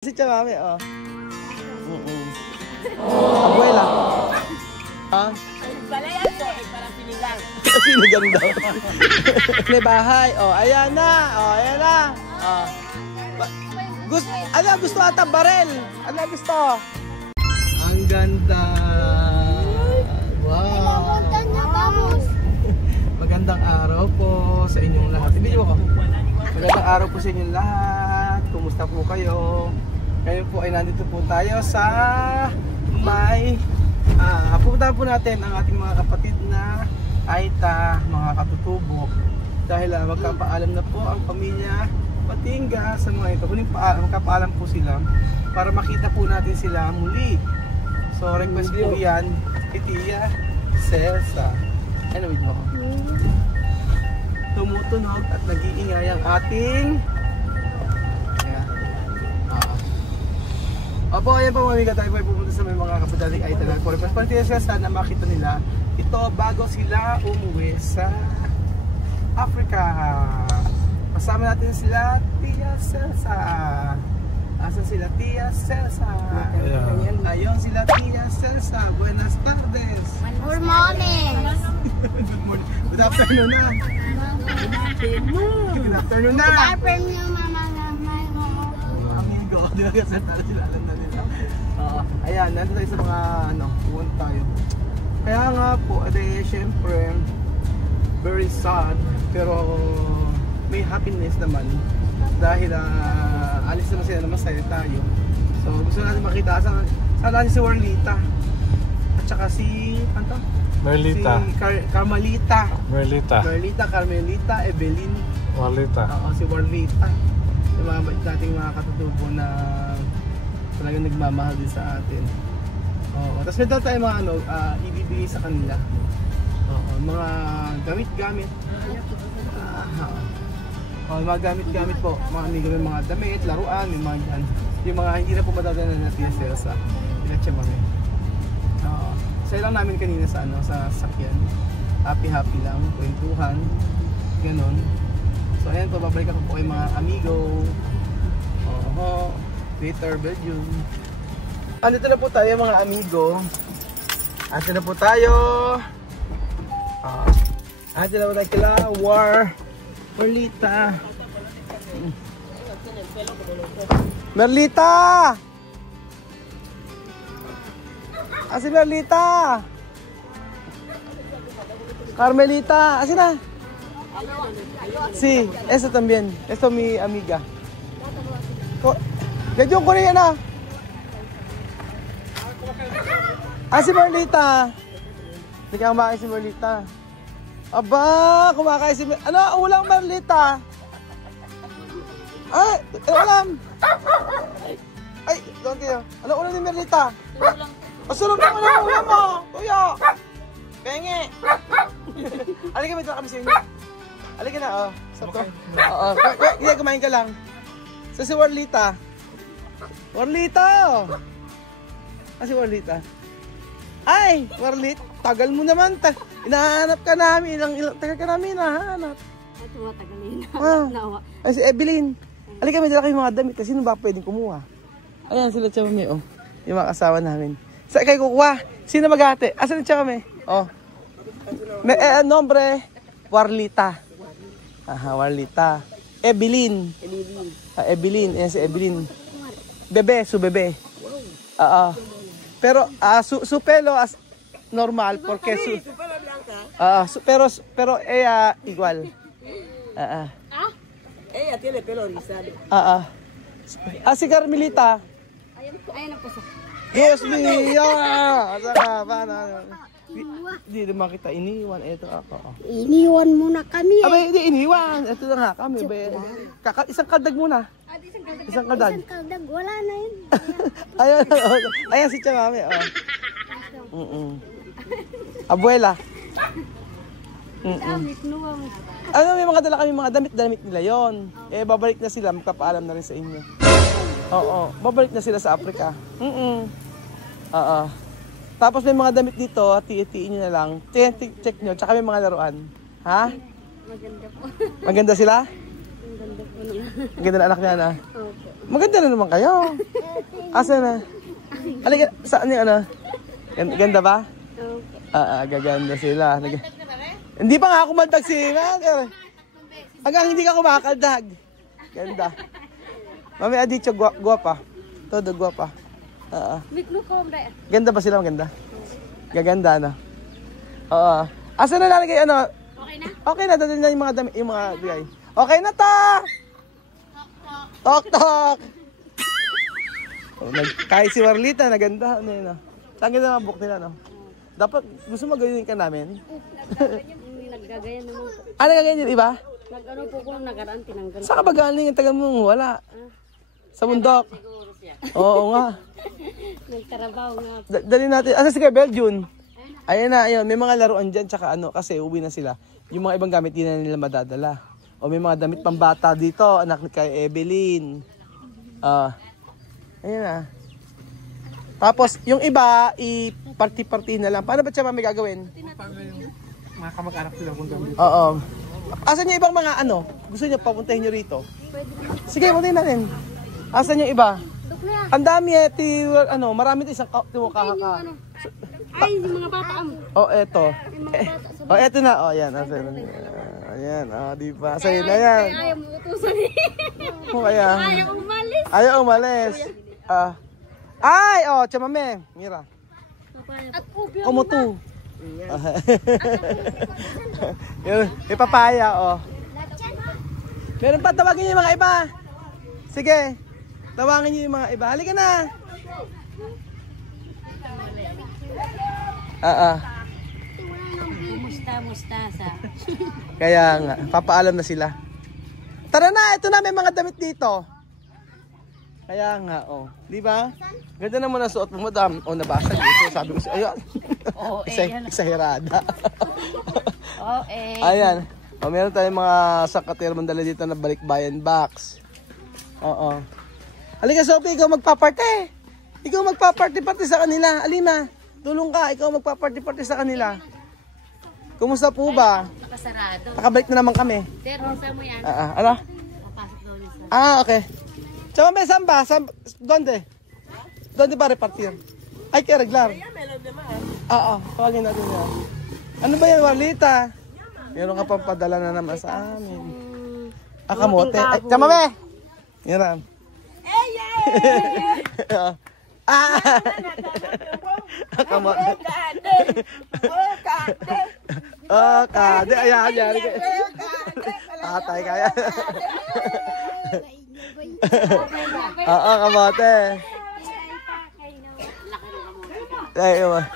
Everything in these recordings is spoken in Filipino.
Si Chamame, oh. Abuela. Ha? Balayan po, parang pinigang. Sinigang daw. May bahay, oh. Ayan na, oh. Ayan na. Oh. Gusto ata barel. Ano gusto? Ang ganda. Wow. Magandang araw po sa inyong lahat. Hindi mo ko. Magandang araw po sa inyong lahat. Kumusta po kayo? Ngayon po ay nandito po tayo sa may pupuntahan po natin ang ating mga kapatid na Aita, mga katutubo. Dahil magkapaalam na po ang pamilya Patinga sa mga ito. Kuning magkapaalam po sila para makita po natin sila muli. So request po yan kay Tia Celsa. Ano mo? Tumutunog at nag-iingay ang ating Opo, ayan po mamiga tayo po ay pupunta sa may mga kapadaling ay tagal po. Request sila sana makita nila ito bago sila umuwi sa Africa. Kasama natin sila Tia Celsa. Asan sila Tia Celsa? Ayun sila Tia Celsa. Buenas tardes. Good morning. Good morning. Good afternoon na. Good afternoon na. Good afternoon, mama. Di ba kasi sila alam na nila. Ayan, nandito tayo sa mga pumunta tayo. Kaya nga po, syempre very sad pero may happiness naman dahil alis naman sila na masaya tayo. So gusto natin makita saan si Warlita at saka si Merlita. Si Carmelita. Carmelita, Evelyn. Warlita. Si Warlita. Yung mga dating mga katutubo na talagang nagmamahal din sa atin. Tapos may daw tayo mga ibibigay sa kanila. Mga gamit-gamit. Mga gamit-gamit po. Mga amigo, may mga damit, laruan, may mga yan. Yung mga hindi na po madadala na Tia Celsa. Pinatsa mga. Saya lang namin kanina sa sa sakyan. Happy lang, kwentuhan. Ganon. So ayan po, babalik ako po kay mga amigo. Twitter, Belgium. Andito na po tayo mga amigo. Andito na po tayo. Andito na po tayo kila Merlita. Merlita! Si Merlita! Carmelita! Así na? Sí, eso también. Esto mi amiga. Gayong ko na yan si Merlita. Hindi ka kumakain si Merlita. Aba, kumakain si Merlita. Ano, ulang Merlita? Ay, ulam. Ay, doon kayo. Ano ulam ni Merlita? Pasulog naman ang ulam mo. Tuyo. Penge. Halika, may kami sa inyo. Halika na, Sakto. Hindi, kumain ka lang. So si Warlita. Warlita! Si Warlita. Ay, Warlita, tagal mo naman. Hinahanap ka namin. Tagal ka namin hinahanap. Ito matagalin na. Ay, si Evelyn. Halika, may dala kayong mga damit. Kasi sino ba pwedeng kumuha? Ayan sila Chamame, yung mga kasama namin. Sa kayo kukuha. Sino maghati? Asan yung Chamame? Nombre, Warlita. Warlita. Evelyn. Evelyn. Ayan si Evelyn. Bebe, su bebe. Pero su pelo as normal porque pero ella igual. Ella tiene pelo rizado. Si Carmelita. Ayan ang pasa. Dios mío. Hindi naman kita iniwan. Ito ako. Iniwan muna kami. Abay, hindi iniwan. Ito na nga kami. Isang kadag muna. Isang kadag. Wala na yun. Ayan si Chamame. Abuela. May mga dala kami mga damit nila yon. Babalik na sila. Magpapaalam na rin sa inyo. Babalik na sila sa Africa. Tapos may mga damit dito, hati-hatiin nyo na lang. Check nyo, tsaka may mga laruan. Ha? Maganda po. Maganda sila? Ang ganda na anak niya na. Opo. Maganda na naman kayo. Asa na? Alika, saan yung ano? Ganda ba? Opo. Gaganda sila. Hindi pa nga ako maldag si Mother. Hanggang hindi ka kumakaldag. Ganda. Mami Adicho, guwapa. Todo guwapa. Meet mo ko, hombre. Ganda ba sila? Maganda? Gaganda na. Oo. Asa na lalagay ano? Okay na? Okay na, dadalhin na yung mga damit, yung mga bigay. Okay na ta! Tok tok! Kahit si Warlita, naganda. Ano yun, no? Saan ganda mga book nila, no? Dapat, gusto mo gawin ka namin? Naggagaya naman po. Ano gagawin yun, iba? Nag-ano po ko nagaraan, tinanggal. Saan ka ba galing yung taga mo? Wala. Sa bundok. Oo nga. Nagtrabaho nga. Dali natin. Asa si Bel, June? Ayun na, ayun. May mga laruan dyan, tsaka ano, kasi uwi na sila. Yung mga ibang gamit, di na nila madadala. O may mga damit pambata dito, anak ni kay Evelyn. Ayun na. Tapos, yung iba, i-party-party na lang. Paano ba siya mami gagawin? Mga kamag-anak sila kung gawin. Oo. Asan yung ibang mga ano? Gusto niyo papuntahin niyo rito? Sige, puntahin natin. Asan yung iba? Ang dami ano, marami ito isang kahaka. Ay, yung mga bata am. Oh, eto. Yung mga bata sa Oh, eto na. Oh, yan. Ayan, di ba? Sa'yo na yan. ayaw mo utusan eh. Oh, kaya. Ayaw umalis. Ayaw umalis. Ay, oh, chamame. Mira. At ubyo. Kumutu. May papaya, oh. Meron pa, tawagin niyo yung mga iba. Sige. Tawagin niyo yung mga iba. Halika na. Mustasa. Kaya nga, papaalam na sila. Tara na, ito na, may mga damit dito. Kaya nga, oh. Di ba? Ganda naman ang suot mo, madam. Oh, nabasag. So, sabi ko siya, ayun. Oo, Exagerada. Oo, Ayan. Oh, meron tayong mga sakatero mandala dito na balikbayan box. Oo. Halika, Sophie, ikaw magpa-party. Ikaw magpa-party-party sa kanila. Alima, tulong ka. Ikaw magpa-party-party sa kanila. Kumusta po ba? Nakasarado. Nakabalik na naman kami. Sir, nasa mo yan? Ano? Papasok daw niya sa... Okay. Tsaka may samba? Donde? Donde ba repartir? Ay, kaya regular. Tawagin natin yan. Ano ba yan, Warlita? Meron ka pang padala na naman sa amin. Kamote. Ay, chamame! Yan. Kamote. Kade. Ayan, yan. Atay kaya. Kamote. Ay, ewan.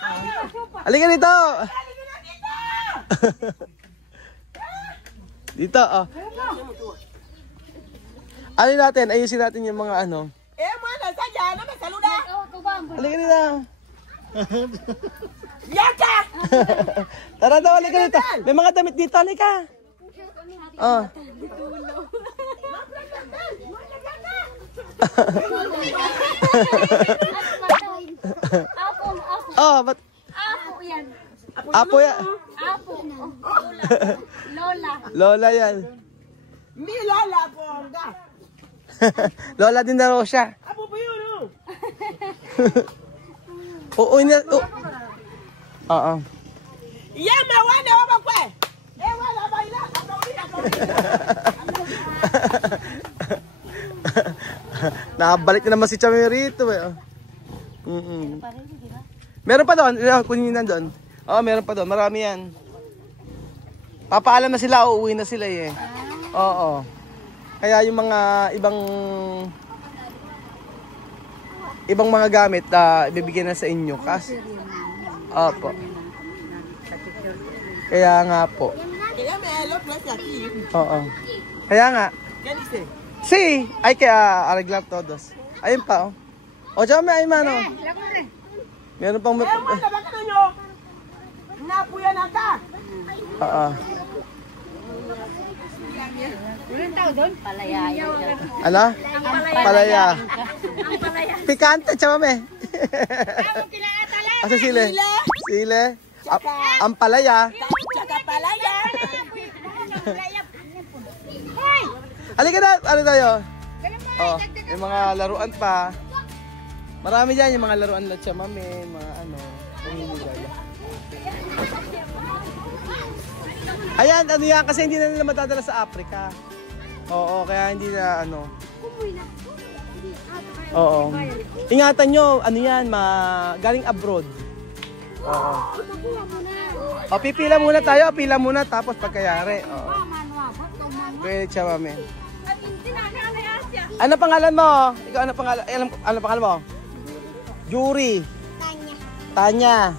Halika dito. Dito, oh. Ano natin? Ayusin natin yung mga ano. Mana saja, nama saluda. Halika dito. Yaka. Tara daw, halika dito. May mga damit dito, halika. Oh. Ba't? Apo yan. Apo yan. Apo. Lola. Lola yan. Mi lola po nga. Lola din na raw siya. Apo po yun, oh. Oo, Oo. Iya, mawane wa bakwe. Wala baila. Nakabalik na naman si Chami rito eh. Meron pa doon, kunin na doon. Oo, meron pa doon, marami yan. Papaalam na sila, uuwi na sila eh. Oo. Kaya yung mga ibang mga gamit ibibigay na sa inyo kasi. Opo. Kaya nga po. Oo. Kaya nga. Si, ay kaya arreglar todos. Ayun pa oh. O dyan may mano. Meron pang Napuyan ka. Oo. Anong tao doon? Palaya. Ano? Palaya. Pikante, chamame. Asa sile? Sile? Ampalaya. Tsaka palaya. Halika na, ano tayo? Oh, may mga laruan pa. Marami dyan, yung mga laruan na chamame, mga ano, pamimigay. Ayan, ano yan, kasi hindi na nila matadala sa Africa. Oo, kaya hindi na ano. Oo. Ingatan nyo, ano yan, galing abroad. Oo. O, pipila muna tayo, pila muna, tapos pagkayari. Oo. Pwede chamame. Ano pangalan mo? Ikaw ano pangalan? Ano pangalan mo? Yuri. Tanya.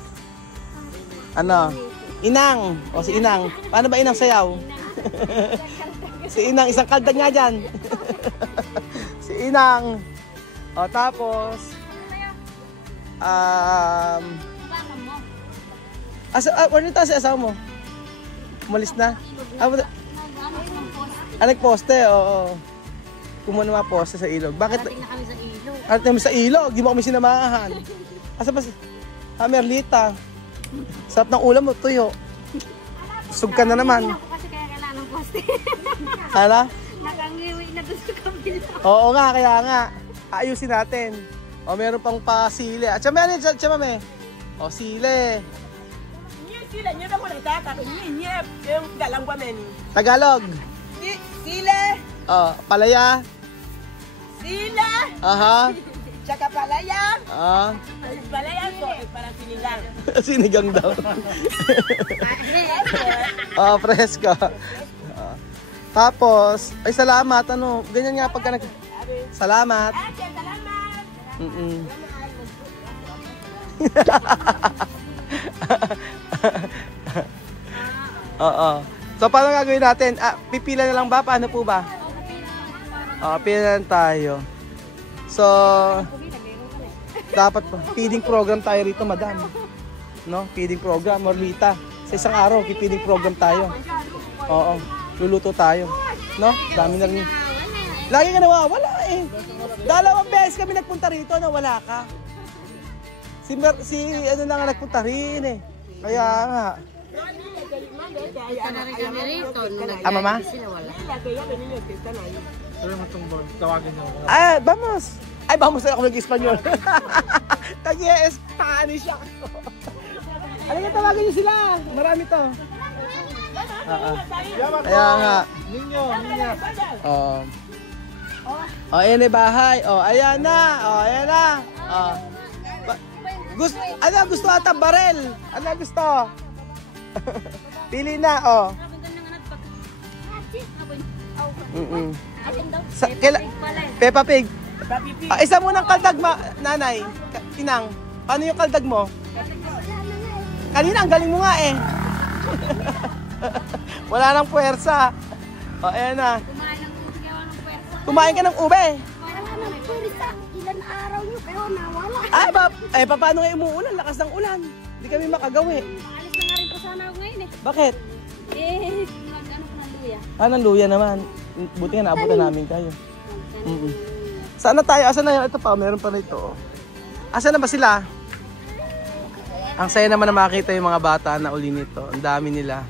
Ano? Inang. O si Inang. Paano ba Inang sayaw? Si Inang, isang kaldag nga dyan. Si Inang. O tapos wala na si asawa mo? Umalis na? Nagposte, oo. Kumuha na mga poste sa ilog. Bakit? Dating na kami sa ilog. Dating kami sa ilog, di mo kami sinamahan. Asa ba si Merlita? Sarap ng ulam mo, tuyo. Sug ka na naman. Hindi ako kasi kaya kailangan ng poste. Hala? Nakangiwi na doon sa kabila. Oo nga, kaya nga. Ayusin natin. O, meron pang pasile. At chamame, chamame. O, sile. Sile, nyo na muna itaka. Nye, yung galangwa men. Tagalog. Sile. O, palaya. Sila. Aha. Tsaka palayan. Palayan ko, parang sinigang. Sinigang daw. O, presko. Tapos, ay salamat, ano, ganyan nga pagka salamat. Salamat. Oo. So, paano gagawin natin? Pipila na lang ba? Paano po ba? Pila na tayo. So, dapat feeding program tayo rito, madam. No? Feeding program, Morlita. Sa isang araw, feeding program tayo. Oo. Luluto tayo. No? Dami na rin. Lagi ka nawawala eh. 2 beses kami nagpunta rito, nawala ka. Si ano na nga nagpunta rin eh. Kaya nga. Ito na rin kami rito. Mama? Sila wala. Sabi mo itong tawagin niyo. Vamos. Ay, vamos na ako nag-Espanyol. Tag-Spanish ako. Halika, tawagin niyo sila. Marami to. Kaya nga. Ninyo. Ayan na bahay. Ayan na. Ayan na. Gusto ata barel. Ano gusto? Pili na. Peppa Pig. Isa munang kaldag, nanay. Inang. Paano yung kaldag mo? Kanina, ang galing mo nga eh. Wala nang puwersa. Ayan na. Kumain ka ng ube. Ilan araw nyo pero nawala. Paano nga umuulan? Lakas ng ulan. Hindi kami makagawi. Maalis na nga rin po sana ako ngayon eh. Bakit? Nag-ano ko ng luya. Ng luya naman. Buti nga naabutan namin kayo. Saan na tayo? Asan na yun? Ito pa, meron pa rito. Asan na ba sila? Ang saya naman na makita yung mga bata na uli nito. Ang dami nila.